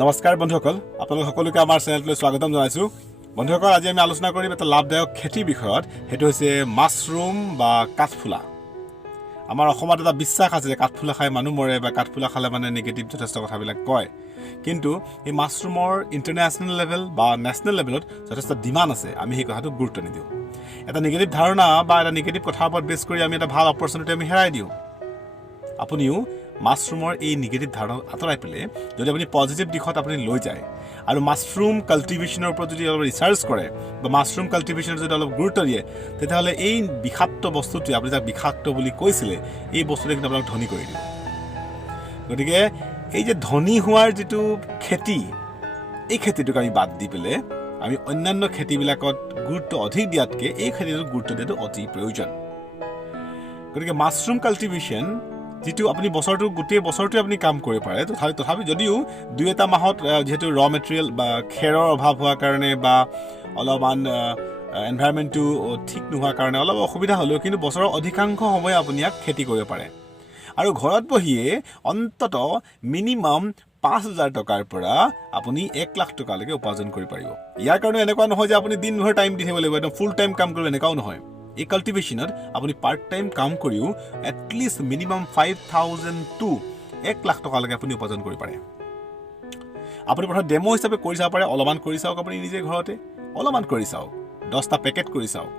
নমস্কাৰ বন্ধুসকল, আপোনালোক সকলোকে আমাৰ চেনেললৈ স্বাগতম জনাইছোঁ। বন্ধুসকল, আজি আমি আলোচনা কৰিম এটা লাভদায়ক খেতিৰ বিষয়ত। সেইটো হৈছে মাছৰুম বা কাঠফুলা। আমাৰ অসমত এটা বিশ্বাস আছে যে কাঠফুলা খাই মানুহ মৰে বা কাঠফুলা খালে মানে নিগেটিভ যথেষ্ট কথাবিলাক কয়। কিন্তু এই মাছৰুমৰ ইণ্টাৰনেশ্যনেল লেভেল বা নেশ্যনেল লেভেলত যথেষ্ট ডিমাণ্ড আছে। আমি সেই কথাটো গুৰুত্ব নিদিওঁ। এটা নিগেটিভ ধাৰণা বা এটা নিগেটিভ কথাৰ ওপৰত বেছ কৰি আমি এটা ভাল অপৰচুনিটি আমি হেৰাই দিওঁ। আপুনিও মাছৰুমৰ এই নিগেটিভ ধাৰণা আঁতৰাই পেলাই যদি আপুনি পজিটিভ দিশত আপুনি লৈ যায় আৰু মাছৰুম কাল্টিভেশ্যনৰ ওপৰত যদি অলপ ৰিচাৰ্চ কৰে বা মাছৰুম কাল্টিভেশ্যনত যদি অলপ গুৰুত্ব দিয়ে, তেতিয়াহ'লে এই বিষাক্ত বস্তুটোৱে, আপুনি যাক বিষাক্ত বুলি কৈছিলে, এই বস্তুটোৱে কিন্তু আপোনাক ধনী কৰি দিব। গতিকে এই যে ধনী হোৱাৰ যিটো খেতি, এই খেতিটোক আমি বাদ দি পেলাই আমি অন্যান্য খেতিবিলাকত গুৰুত্ব অধিক দিয়াতকৈ এই খেতিটোত গুৰুত্ব দিয়াটো অতি প্ৰয়োজন। গতিকে মাছৰুম কাল্টিভেশ্যন যিটো আপুনি গোটেই বছৰটোৱে আপুনি কাম কৰিব পাৰে, তথাপি যদিও 2-এটা মাহত যিহেতু ৰ মেটেৰিয়েল বা খেৰৰ অভাৱ হোৱাৰ কাৰণে বা অলপমান এনভাইৰমেণ্টটো ঠিক নোহোৱাৰ কাৰণে অলপ অসুবিধা হ'লেও কিন্তু বছৰৰ অধিকাংশ সময় আপুনি ইয়াক খেতি কৰিব পাৰে। আৰু ঘৰত বহিয়ে অন্তত মিনিমাম 5,000 টকাৰ পৰা আপুনি 1 লাখ টকালৈকে উপাৰ্জন কৰিব পাৰিব। ইয়াৰ কাৰণে এনেকুৱা নহয় যে আপুনি দিনভৰ টাইম দি থাকিব লাগিব, একদম ফুল টাইম কাম কৰিব, এনেকুৱাও নহয়। এই কাল্টিভেশ্যনত আপুনি পাৰ্ট টাইম কাম কৰিও এটলিষ্ট মিনিমাম 5,000 to 1 লাখ টকালৈকে আপুনি উপাৰ্জন কৰিব পাৰে। আপুনি প্ৰথমে ডেমো হিচাপে কৰি চাব পাৰে। অলপমান কৰি চাওক, আপুনি নিজে ঘৰতে অলপমান কৰি চাওক, 10টা পেকেট কৰি চাওক।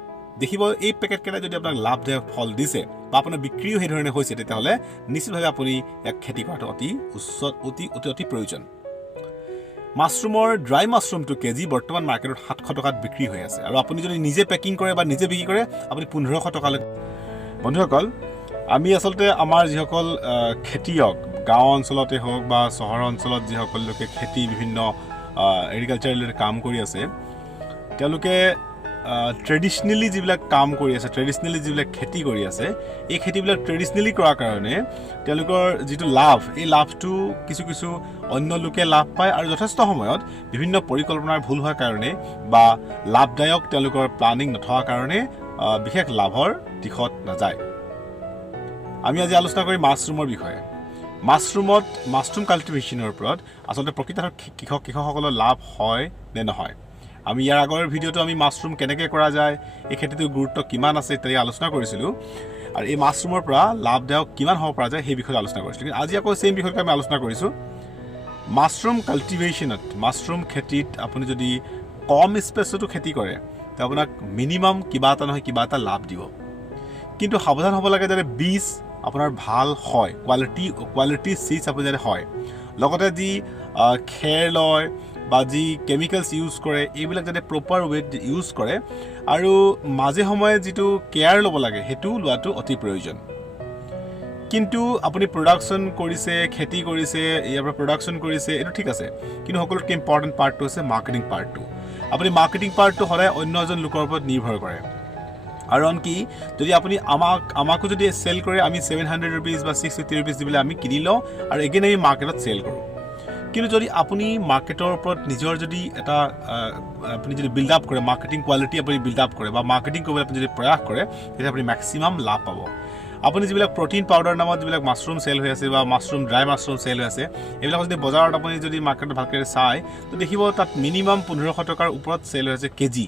দেখিব এই পেকেটকেইটাই যদি আপোনাক লাভদায়ক ফল দিছে বা আপোনাৰ বিক্ৰীও সেইধৰণে হৈছে, তেতিয়াহ'লে নিশ্চিতভাৱে আপুনি ইয়াক খেতি কৰাটো অতি প্ৰয়োজন। মাছৰুমৰ ড্ৰাই মাছৰুমটো কেজি বৰ্তমান মাৰ্কেটত 700 টকাত বিক্ৰী হৈ আছে। আৰু আপুনি যদি নিজে পেকিং কৰে বা নিজে বিক্ৰী কৰে, আপুনি 1500 টকালৈ। বন্ধুসকল, আমি আচলতে আমাৰ যিসকল খেতিয়ক, গাঁও অঞ্চলতে হওক বা চহৰ অঞ্চলত যিসকল লোকে বিভিন্ন এগ্ৰিকালচাৰেল কাম কৰি আছে, তেওঁলোকে ট্ৰেডিশ্যনেলি যিবিলাক কাম কৰি আছে, ট্ৰেডিশ্যনেলি যিবিলাক খেতি কৰি আছে, এই খেতিবিলাক ট্ৰেডিশ্যনেলি কৰাৰ কাৰণে তেওঁলোকৰ যিটো লাভ, এই লাভটো কিছু অন্য লোকে লাভ পায়। আৰু যথেষ্ট সময়ত বিভিন্ন পৰিকল্পনাৰ ভুল হোৱাৰ কাৰণে বা লাভদায়ক তেওঁলোকৰ প্লানিং নথকাৰ কাৰণে বিশেষ লাভৰ দিশত নাযায়। আমি আজি আলোচনা কৰিম মাছৰুমৰ বিষয়ে। মাছৰুম কাল্টিভেশ্যনৰ ওপৰত আচলতে প্ৰকৃত কৃষকসকলৰ লাভ হয় নে নহয়। আমি ইয়াৰ আগৰ ভিডিঅ'টো আমি মাছৰুম কেনেকৈ কৰা যায়, এই খেতিটোৰ গুৰুত্ব কিমান আছে ইত্যাদি আলোচনা কৰিছিলোঁ। আৰু এই মাছৰুমৰ পৰা লাভদায়ক কিমান হ'ব পৰা যায় সেই বিষয়ে আলোচনা কৰিছিলোঁ। কিন্তু আজি আকৌ চেম বিষয়টো আমি আলোচনা কৰিছোঁ। মাছৰুম কাল্টিভেশ্যনত, মাছৰুম খেতিত আপুনি যদি কম স্পেচতো খেতি কৰে, তে আপোনাক মিনিমাম কিবা এটা নহয় কিবা এটা লাভ দিব। কিন্তু সাৱধান হ'ব লাগে যাতে বীজ আপোনাৰ ভাল হয়, কোৱালিটি চিজ আপুনি যাতে হয়। লগতে যি খেৰ লয় বা যি কেমিকেলছ ইউজ কৰে, এইবিলাক যাতে প্ৰপাৰ ৱেত ইউজ কৰে। আৰু মাজে সময়ে যিটো কেয়াৰ ল'ব লাগে, সেইটোও লোৱাটো অতি প্ৰয়োজন। কিন্তু আপুনি প্ৰডাকশ্যন কৰিছে, খেতি কৰিছে, ইয়াৰ পৰা প্ৰডাকশ্যন কৰিছে, এইটো ঠিক আছে। কিন্তু সকলোতকৈ ইম্পৰ্টেণ্ট পাৰ্টটো হৈছে মাৰ্কেটিং পাৰ্টটো। আপুনি মাৰ্কেটিং পাৰ্টটো সদায় অন্য এজন লোকৰ ওপৰত নিৰ্ভৰ কৰে। আৰু আনকি যদি আপুনি আমাকো যদি চেল কৰে, আমি 700 ৰুপিজ বা 650 ৰুপিজ দি পেলাই আমি কিনি লওঁ আৰু এগেইন আমি মাৰ্কেটত চেল কৰোঁ। কিন্তু যদি আপুনি মাৰ্কেটৰ ওপৰত নিজৰ যদি এটা আপুনি যদি বিল্ড আপ কৰে, মাৰ্কেটিং কোৱালিটি আপুনি বিল্ড আপ কৰে বা মাৰ্কেটিং কৰিবলৈ আপুনি যদি প্ৰয়াস কৰে, তেতিয়া আপুনি মেক্সিমাম লাভ পাব। আপুনি যিবিলাক প্ৰটিন পাউডাৰ নামত যিবিলাক মাছৰুম চেল হৈ আছে বা ড্ৰাই মাছৰুম চেল হৈ আছে, এইবিলাক যদি বজাৰত আপুনি যদি মাৰ্কেটত ভালকৈ চায়, তো দেখিব তাত মিনিমাম 1500 টকাৰ ওপৰত চেল হৈ আছে কেজি।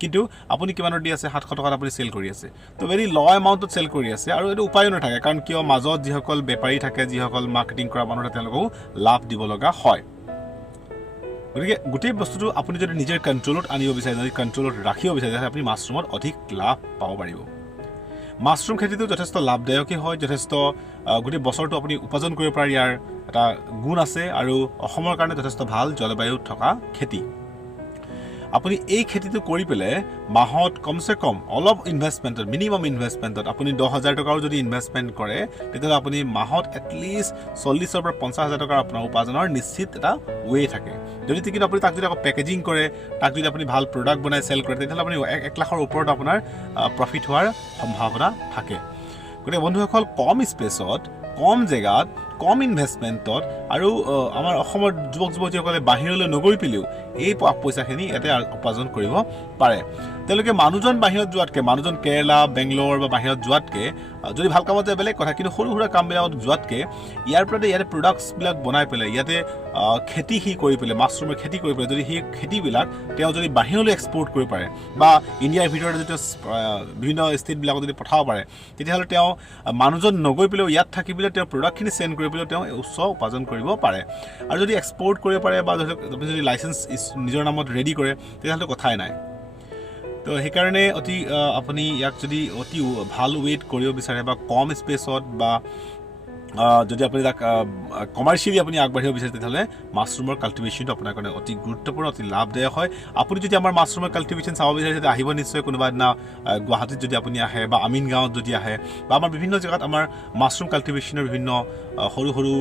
কিন্তু আপুনি কিমানত দি আছে? 700 টকাত আপুনি চেল কৰি আছে। তো ভেৰি ল' এমাউণ্টত চেল কৰি আছে। আৰু এইটো উপায়ো নাথাকে, কাৰণ কিয় মাজত যিসকল বেপাৰী থাকে, যিসকল মাৰ্কেটিং কৰা মানুহ থাকে, তেওঁলোকেও লাভ দিব লগা হয়। গতিকে গোটেই বস্তুটো আপুনি যদি নিজৰ কণ্ট্ৰলত আনিব বিচাৰে, যদি কণ্ট্ৰলত ৰাখিব বিচাৰে, তেতিয়াহ'লে আপুনি মাছৰুমত অধিক লাভ পাব পাৰিব। মাছৰুম খেতিটো যথেষ্ট লাভদায়কেই হয়, যথেষ্ট গোটেই বছৰটো আপুনি উপাৰ্জন কৰিব পাৰে। ইয়াৰ এটা গুণ আছে আৰু অসমৰ কাৰণে যথেষ্ট ভাল জলবায়ু থকা খেতি। আপুনি এই খেতিটো কৰি পেলাই মাহত কমচে কম অলপ ইনভেষ্টমেণ্টত, মিনিমাম ইনভেষ্টমেণ্টত আপুনি 10,000 টকাও যদি ইনভেষ্টমেণ্ট কৰে, তেতিয়াহ'লে আপুনি মাহত এটলিষ্ট 40,000 পৰা 50,000 টকাৰ আপোনাৰ উপাৰ্জনৰ নিশ্চিত এটা ৱে থাকে। যদি কিন্তু আপুনি তাক যদি আকৌ পেকেজিং কৰে, তাক যদি আপুনি ভাল প্ৰডাক্ট বনাই চেল কৰে, তেতিয়াহ'লে আপুনি 1 লাখৰ ওপৰত আপোনাৰ প্ৰফিট হোৱাৰ সম্ভাৱনা থাকে। গতিকে বন্ধুসকল, কম স্পেচত, কম জেগাত কম ইনভেষ্টমেণ্টত আৰু আমাৰ অসমৰ যুৱক যুৱতীসকলে বাহিৰলৈ নগৈ পেলেও এই পইচাখিনি ইয়াতে উপাৰ্জন কৰিব পাৰে তেওঁলোকে মানুহজন বাহিৰত যোৱাতকৈ মানুহজন কেৰেলা বেংগলোৰ বা বাহিৰত যোৱাতকৈ যদি ভাল কামত যায় বেলেগ কথা কিন্তু সৰু সুৰা কামবিলাকত যোৱাতকৈ ইয়াৰ পৰা ইয়াতে প্ৰডাক্টছবিলাক বনাই পেলাই ইয়াতে খেতি কৰি পেলাই মাছৰুমৰ খেতি কৰি পেলাই যদি সেই খেতিবিলাক তেওঁ যদি বাহিৰলৈ এক্সপৰ্ট কৰিব পাৰে বা ইণ্ডিয়াৰ ভিতৰতে যদি বিভিন্ন ষ্টেটবিলাকত যদি পঠাব পাৰে তেতিয়াহ'লে তেওঁ মানুহজন নগৈ পেলাই ইয়াত থাকি পেলাই তেওঁ প্ৰডাক্টখিনি চেণ্ড কৰি পেলাই তেওঁ উচ্চ উপাৰ্জন কৰিব পাৰে আৰু যদি এক্সপৰ্ট কৰিব পাৰে বা আপুনি যদি লাইচেঞ্চ নিজৰ নামত ৰেডি কৰে তেতিয়াহ'লে কথাই নাই তো সেইকাৰণে আপুনি ইয়াক যদি অতি ভাল ৱেইট কৰিব বিচাৰে বা কম স্পেচত বা যদি আপুনি তাক কমাৰ্চিয়েলি আপুনি আগবাঢ়িব বিচাৰে তেতিয়াহ'লে মাছৰুমৰ কাল্টিভেশ্যনটো আপোনাৰ কাৰণে অতি গুৰুত্বপূৰ্ণ অতি লাভদায়ক হয় আপুনি যদি আমাৰ মাছৰুমৰ কাল্টিভেশ্যন চাব বিচাৰে তেতিয়া আহিব নিশ্চয় কোনোবা দিনা গুৱাহাটীত যদি আপুনি আহে বা আমিন গাঁৱত যদি আহে বা আমাৰ বিভিন্ন জেগাত আমাৰ মাছৰুম কাল্টিভেশ্যনৰ বিভিন্ন সৰু সৰু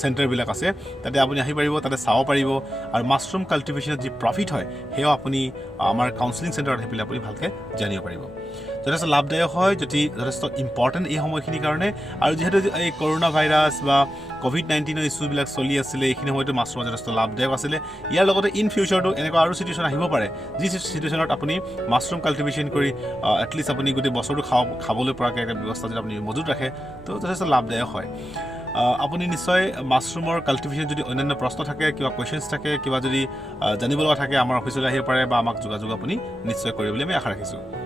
চেণ্টাৰবিলাক আছে তাতে আপুনি আহি পাৰিব তাতে চাব পাৰিব আৰু মাছৰুম কাল্টিভেশ্যনত যি প্ৰফিট হয় সেয়াও আপুনি আমাৰ কাউন্সেলিং চেণ্টাৰত আহি পেলাই আপুনি ভালকৈ জানিব পাৰিব যথেষ্ট লাভদায়ক হয় যথেষ্ট ইম্পৰ্টেণ্ট এই সময়খিনিৰ কাৰণে আৰু যিহেতু এই কৰোণা ভাইৰাছ বা COVID-19 ইছ্যুবিলাক চলি আছিলে এইখিনি সময়তো মাছৰুমৰ যথেষ্ট লাভদায়ক আছিলে ইয়াৰ লগতে ইন ফিউচাৰটো এনেকুৱা আৰু চিটুৱেশ্যন আহিব পাৰে যি চিটুৱেশ্যনত আপুনি মাছৰুম কাল্টিভেশ্যন কৰি এটলিষ্ট আপুনি গোটেই বছৰটো খাবলৈ পৰাকৈ এটা ব্যৱস্থা যদি আপুনি মজুত ৰাখে তো যথেষ্ট লাভদায়ক হয় আপুনি নিশ্চয় মাছৰুমৰ কাল্টিভেশ্যন যদি অন্যান্য প্ৰশ্ন থাকে কিবা কুৱেশ্যনছ থাকে কিবা যদি জানিব লগা থাকে আমাৰ অফিচলৈ আহিব পাৰে বা আমাক যোগাযোগ আপুনি নিশ্চয় কৰিব বুলি আমি আশা ৰাখিছোঁ